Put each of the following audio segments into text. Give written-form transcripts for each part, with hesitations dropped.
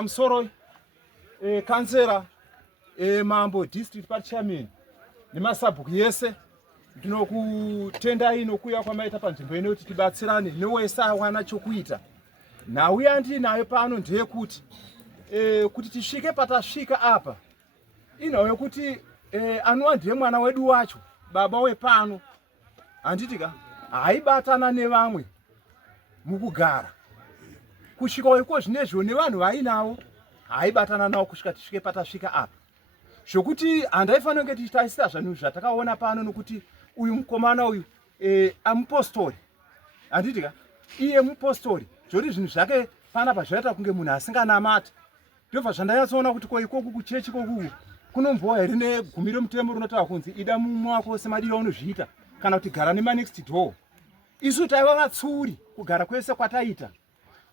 pamusoro kansera Mambo district party chairman nemasabhuku yese ndinokutendai nokuuya kwamaita panzvimbo ino kuti tibatsirane newese awana chokuita. Nhau yandinayo pano ndeyekuti kuti tisvike patasvika apa inhau yekuti anova ndiye mwana wedu wacho, baba wepano handitika haibatana nevamwe mukugara kusvika iko zvinezvo nevanhu vainavo haibatana navo kusvika tisvike patasvika apa zvokuti handaifanira kunge tichitarisira zvanhu zvatakaona pano nokuti uyu mukomana uyu amupostori handitika iye mupostori zvoti zvinhu zvake panapa zvaita kunge munhu asinganamata. Ndobva zvandanyatsoona kuti ikoku kuchechi kokuku kunombowa here negumi remutemo rinotaura kunzi ida mumwe wako semadiro aunozviita kana kuti gara nemanext door. Isu taiva vatsuri kugara kwese kwataita.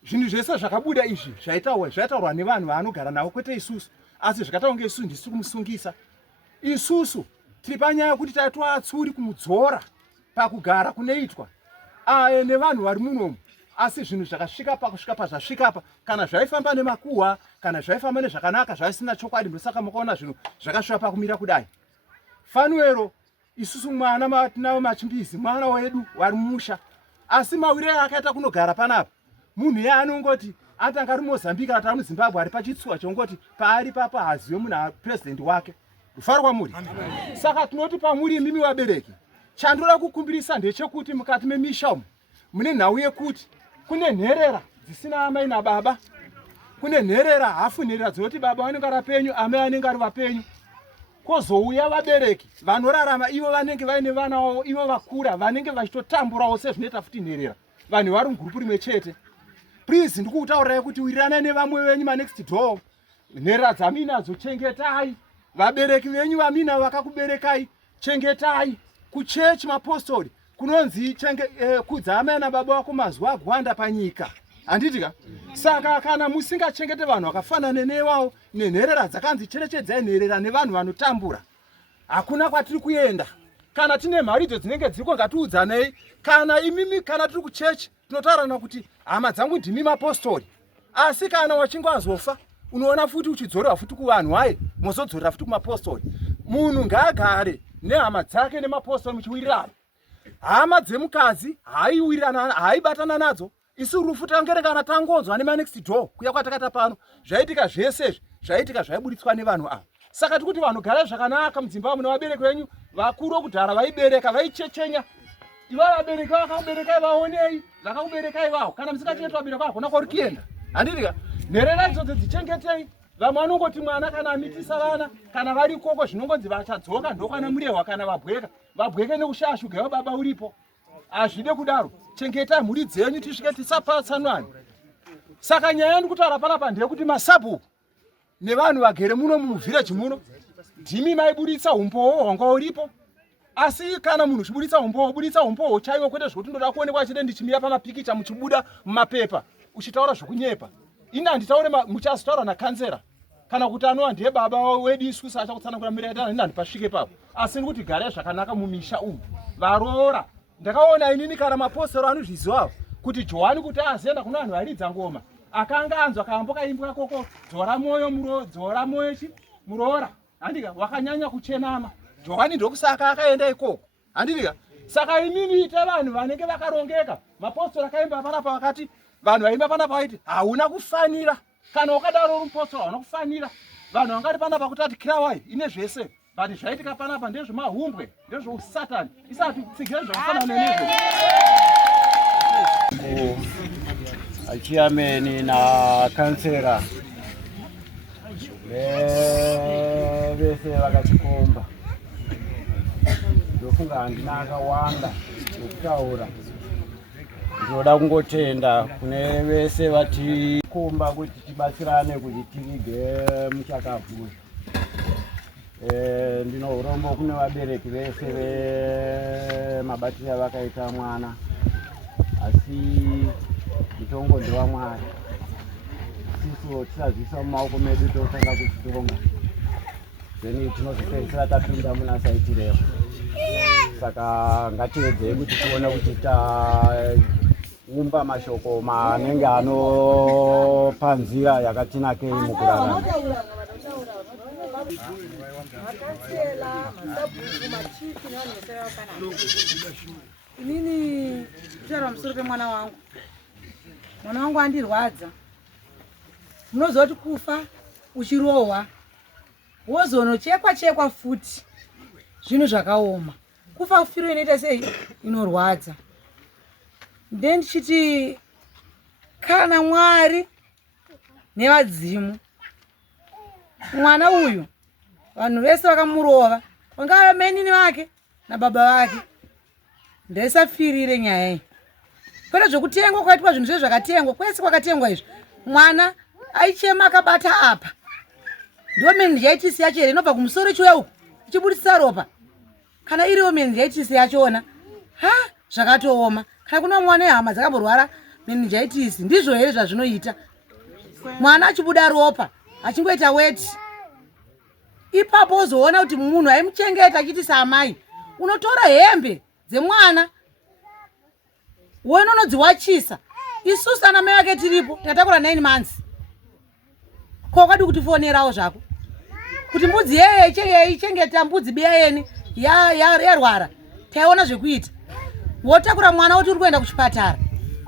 Zvinhu zvese zvakabuda izvi zvaitaurwa nevanhu vaanogara navo kwete isusu, asi zvakataura kunge isusu ndisi kumusungisa. Isusu tiri panyaya yekuti taitwa atsuri kumudzora pakugara kunoitwa nevanhu vari munomu, asi zvinhu zvakasvika pakusvika pazvasvika apa kana zvaifamba nemakuhwa kana zvaifamba nezvakanaka zvaisina chokwadi. Ndosaka mukaona zvinhu zvakasvika pakumira kudai. Fanuero isusu mwana matinawo machimbizi, mwana wedu wari mumusha, asi mawire akaita kunogara panapa munhu yaanongoti atanga ari Mozambique kana ari muZimbabwe ari pachitsuwa chongoti paari papa haziwe munhu president wake. Rufaro kwamuri. Saka tinoti pamuri mimi wabereki chandoda kukumbirisa ndechekuti mukati memisha umu mune nhau yekuti kune nherera dzisina amai nababa, kune nherera hafu nherera dzinoti baba vanenge ari penyu, amai vanenge ari vapenyu, kozouya vabereki vanorarama ivo vanenge vaine vana vavo ivo vakura vanenge vachitotamburawo sezvinoita futi nherera vanhu vari mugurupu rimwe chete. Please ndikutaurirai kuti wirirana nevamwe venyu manext door. Nherera dzaminadzo chengetai, vabereki venyu vamina vakakuberekai chengetai. Kuchechi mapostori kunonzi kudza amai nababa vako mazuva agwanda panyika handitika. Saka kana musingachengete vanhu vakafanana nevavo nenherera dzakanzi cherechedzai nherera nevanhu vanotambura, hakuna kwatiri kuenda. Kana tine mhari idzo dzinenge dziriko ngatiudzanei. Kana imimi kana tiri kuchechi tinotaurana kuti hama dzangu ndimi mapostori, asi kana wachinge wazofa unoona futi uchidzorera futi kuvanhu waye mozodzorera futi kumapostori. Munhu ngaagare nehama dzake nemapostori muchiwirirana. Hama dzemukadzi haibatana nadzo. Isu rufu tangerekana tangonzwa nemanext door kuya kwatakaita pano zvaitika zvese zvaitika zvaiburitswa nevanhu ava. Saka tikuti vanhu gara zvakanaka mudzimba mune vabereki venyu vakuru okudhara vaibereka vaichechenya. Iva vabereki vakakuberekai vaonei vakakuberekai vavo kana musingachengetwa vabereki vavo hakuna kwauri kuenda handitika. Nherera idzodzo dzichengetei. Vamwe vanongoti mwana kana amitisa vana kana vari ikoko zvinongonzi vachadzoka ndokwana murehwa kana vabweke nekushashuga baba uripo. Hazvide kudaro. Chengetai mhuri dzenyu tisvike tisapatsanwani. Saka nyaya yandikutaura panapa ndeyekuti masabhuku nevanhu vagere muno muvhireji muno ndimi maiburitsa umbowo hwanga uripo. Asi kana munhu uchiburitsa umbowo chaiwo kwete zvokuti ndoda kuonekwa chide ndichimira pamapikicha muchibuda mumapepa uchitaura zvokunyepa. Ina handitaure muchazotaura nakansera kana kuti anova ndiye baba wedu isusu achakutsanangura mirayiro ina handipasvike papo. Asi ndikuti garai zvakanaka mumisha umu varoora. Ndakaona inini kana mapostori anozviziva kuti Johani kuti azienda kuna vanhu varidza ngoma akanga anzwa kaambo kaimbwa koko dzora moyo muroora handika wakanyanya kuchenama. Johani ndokusaka akaenda ikoko handika. Saka inini ita vanhu vanenge vakarongeka. Mapostori akaimba panapa vakati vanhu vaimba panapa vaiti hauna kufanira. Kana wakadaro uri mupostori hauna kufanira. Vanhu vangati panapa kuti ati kirawai ine zvese but zvaitika panapa ndezvemahumbwe ndezvousatani isati tsigira zvakafanana nezvo. Chairman na kansera vese vakachikomba ndofunga handina akawanda nokutaura. Ndinoda kungotenda kune vese vatikomba kuti tibatsirane kuti tivige muchakavhura. Ndino urombo kune vabereki vese vemabatiro vakaita mwana, asi mutongo ndewa Mwari. Sisi tisazvisa mumaoko medu totanga kuchitonga then tinozopedzisira tapinda muna saiti revo. Saka ngatiedzei kuti tione kuti umba mashoko manenge anopanzira yakatinakei mukurarama. Inini kutaura musoro pemwana wangu andirwadza. Munozoti kufa uchirohwa wozonochekwa futi zvinhu zvakaoma. Kufa firo inoita sei inorwadza. Ndichiti kana Mwari nevadzimu mwana uyu vanhu vese vakamurova, vangava menini vake nababa vake, ndaisapfirire nyaya iyi. Kwete zvokutengwa kwaitwa zvinhu zvese zvakatengwa, kwese kwakatengwa izvi. Mwana aichema akabata apa. Ndiwo meningitis yacho here inobva kumusoro chiuya uku ichibudisa ropa. Kana iriwo meningitis yachona, zvakatooma. Kana kuna mwana hama dzakamborwara meningitis, ndizvo here zvazvinoita. Mwana achibuda ropa, achingoita weti. Ipapo uzoona kuti munhu aimuchengeta achiti saamai, unotora hembe dzemwana wononodziwachisa. Isusu ana mai vake tiripo, tatakura 9 months. Ko kwadi kutifonerawo zvako kuti mbudzi yeye ichengeta mbudzi biya yeni yarwara, taiona zvekuita. Wotakura mwana woti uri kuenda kuchipatara.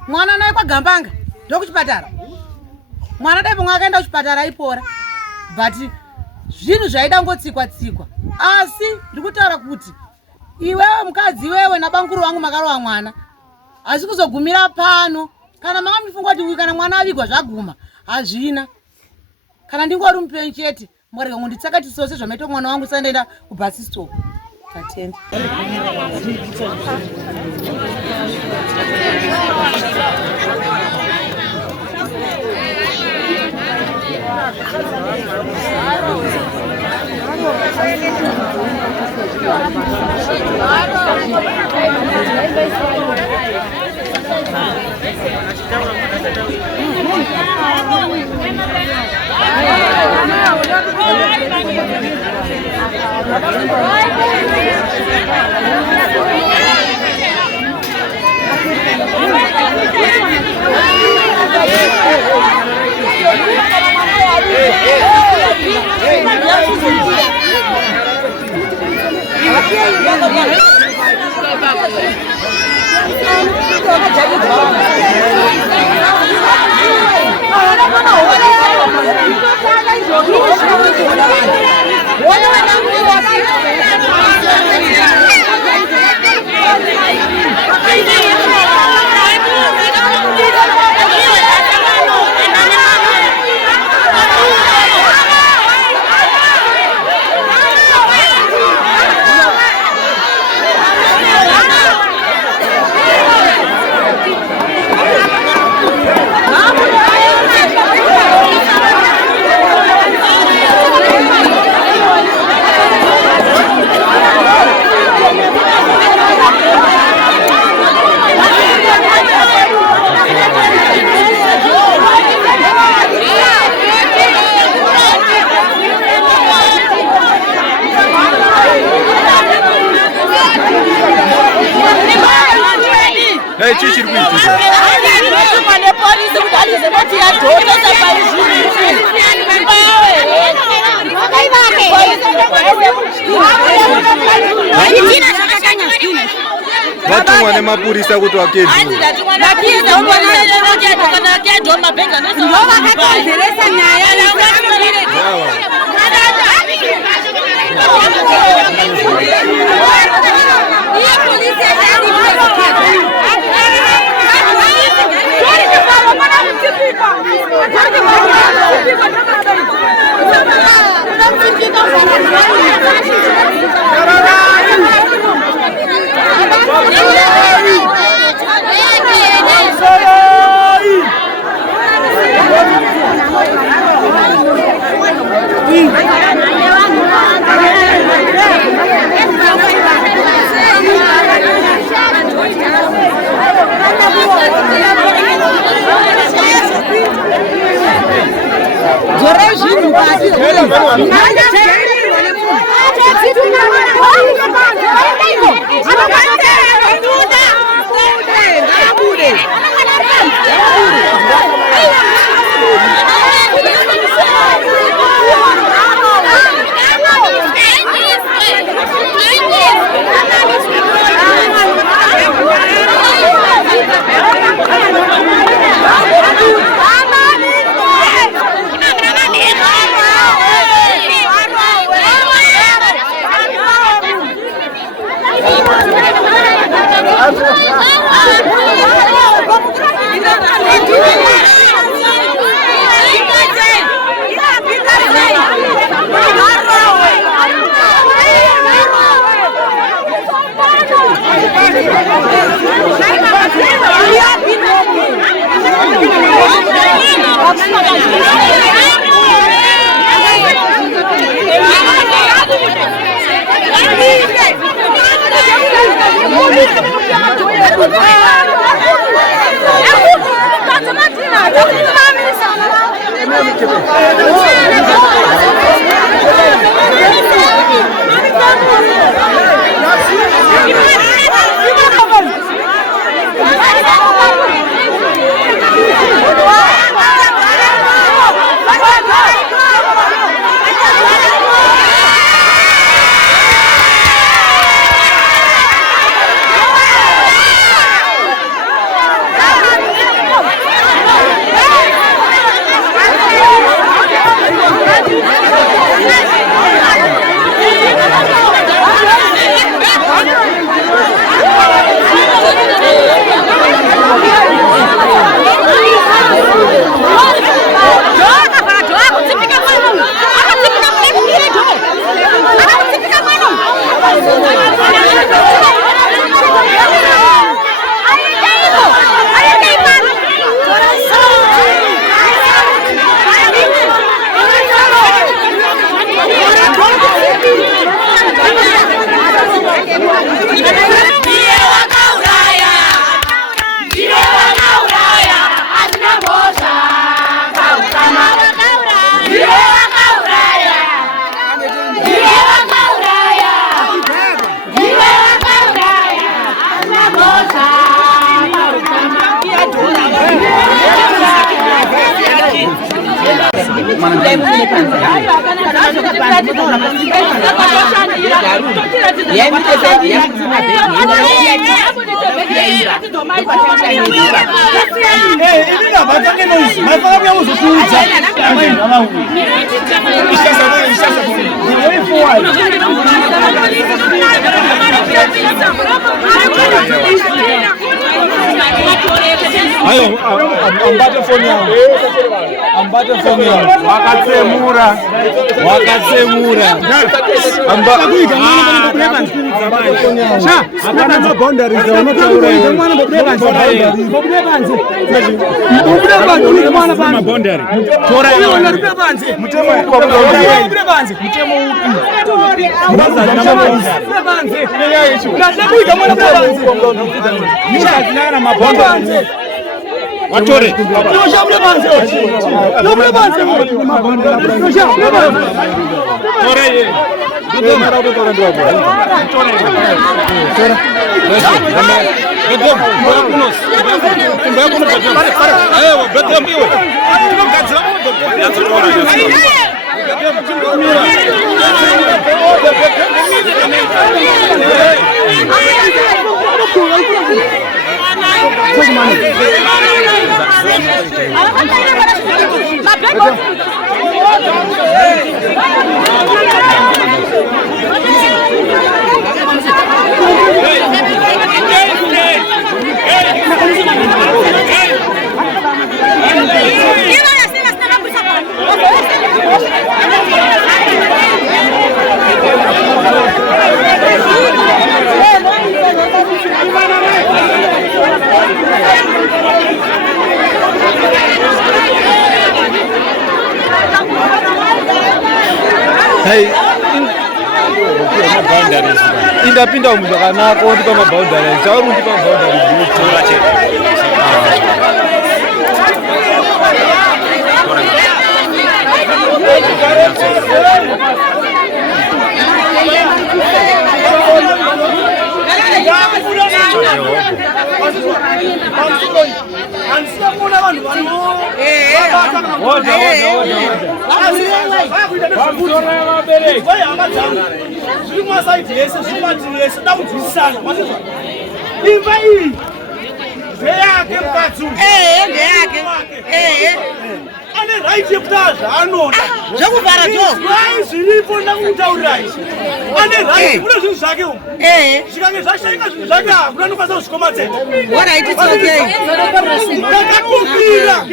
Mwana naye kwagambanga ndokuchipatara. Mwana dai pamwe akaenda kuchipatara aipora, but zvinhu zvaida ngotsikwa. Asi ndikutaura kuti iwewe mukadzi, iwewe nabanguru wangu makarowa mwana, asi kuzogumira pano. Kana mama mufunga kuti kana mwana avigwa zvaguma, hazvina. Kana ndingori mupenyu chete, mwarega ngonditsakati sose zvamaita mwana wangu sandaenda kubus stop. Tatenda. Vatumwa nemapurisa kuti wakedwa. Wakatsemura. Watore. Indapinda umzo kanako ndi pa boundaries awu ndi pa boundaries tora chete ane right yekutaza anoda zvekuvhara jo zviripo ndakutaurirai ane right kune zvinhu zvake umu zvikange zvashaika zvinhu zvake hakuna nokwanisa kuzvikomatseta ndakakumbira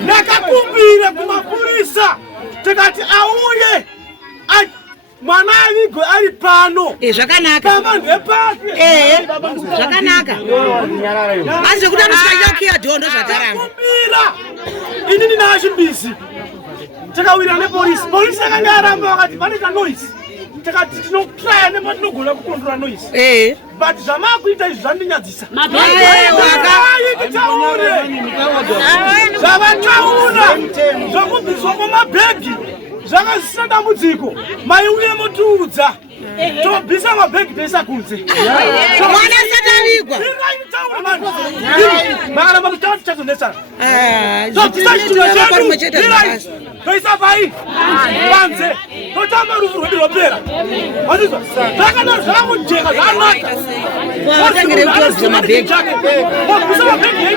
ndakakumbira kumapurisa tikati auye mwana avigwe ari pano zvakanaka pavanhu vepake zvakanaka asi zvekuti anosvikakiya dhondo zvataranga inini naashimbizi takawira nepolisi akanga aramba vakati pane kanoisi takati tinotraya nepatinogona kukondora noisi but zvamakuita izvi zvandinyadzisa kitaure zvavataura zvakubviswa kwamabhegi zvakazisa dambudziko mai uye mutiudza tobvisa mabhegi teisa kunze mwana satavigwa makaramba kutaura tichazonesana tobvisa chituno chedu toisa pai panze totamba rufu rwedu rwopera azizwa zvakana zvakujeka zvanaka obvisa mabhegi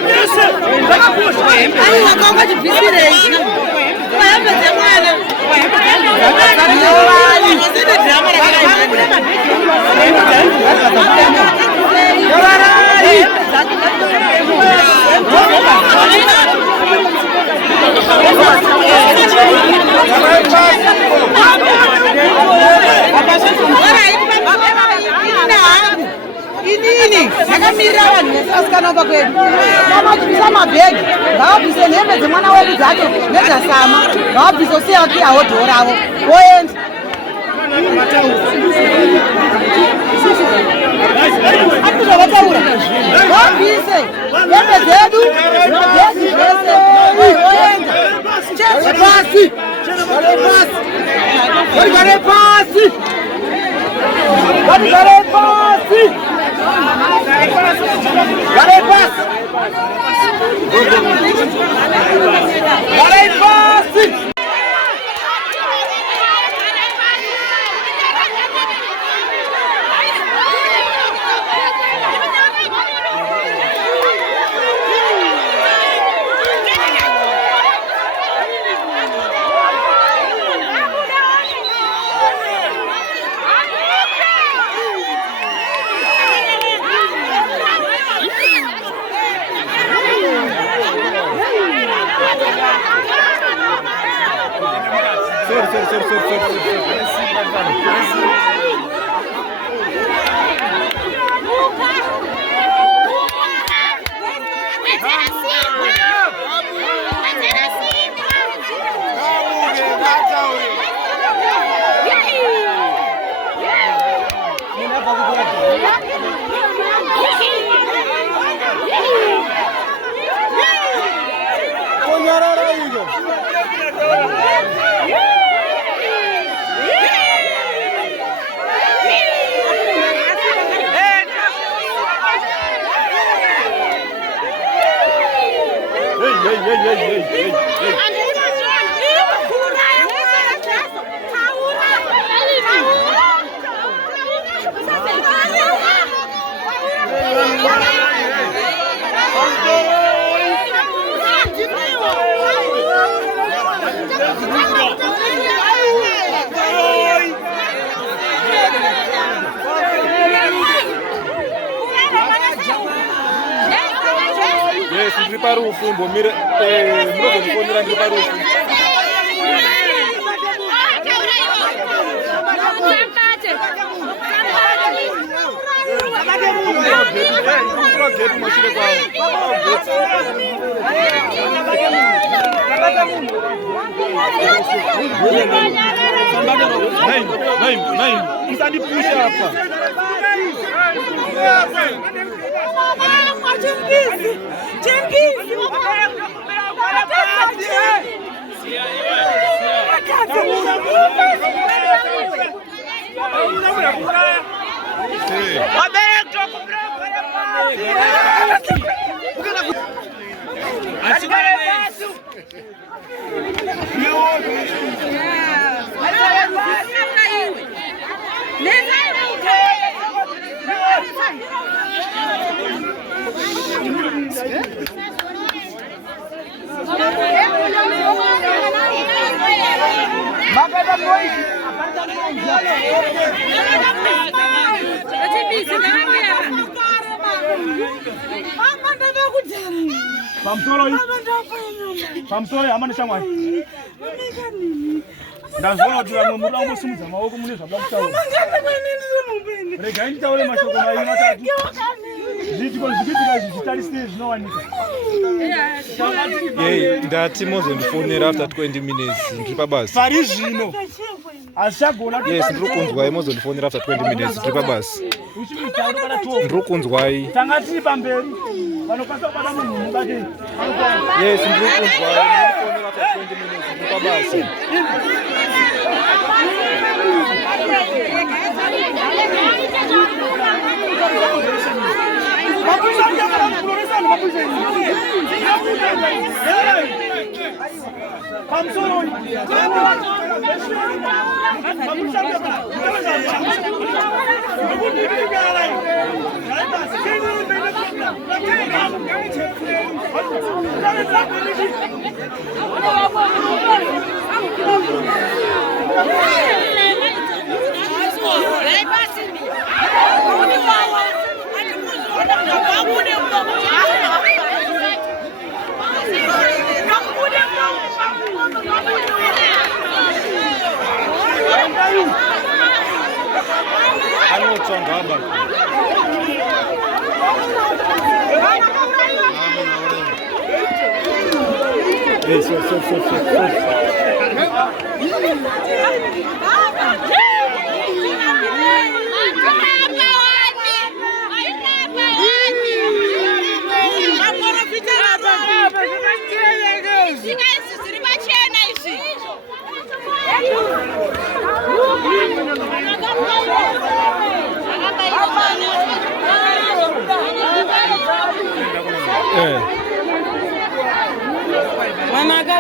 yese zvakakosha wayambedze mwana inini zvakamirira vanhu vesasikanova kwedu kamachipisa mabhegi ngavabvise nhembe dzemwana wedu dzacho nedzasama ngavabvise usiyakiyawo dhoo ravo voenda akuzvavataura ngavabvise nhembe dzedu mabhegi zvese voenda cheze pasi varigare pasi varigare pasi Gare pasi! Gare pasi! Ndiri parufu mbomire munogondifonera ndiri parufu gate mashure kwavo Nine, usandipusha hapa. Pamsoro amane shamwani. Ndazvona kuti vamwe muri vangosimudza maoko mune zvabva kutaura. Regai nditaure mashoko mairi matatu. Zvichiitika izvi zvitarisei zvinowanika. Ndati mozondifonera after 20 minutes ndiri pabasi. Pari zvino. Asichagona. Yes, ndiri kunzwai mozondifonera after 20 minutes ndiri pabasi. Ndiri kunzwai. Tanga tiri pamberi. Vanokwanisa kubata munhu mubate. Yes, ndiri kunzwai. Ndiri after 20 minutes ndiri pabasi. Yes.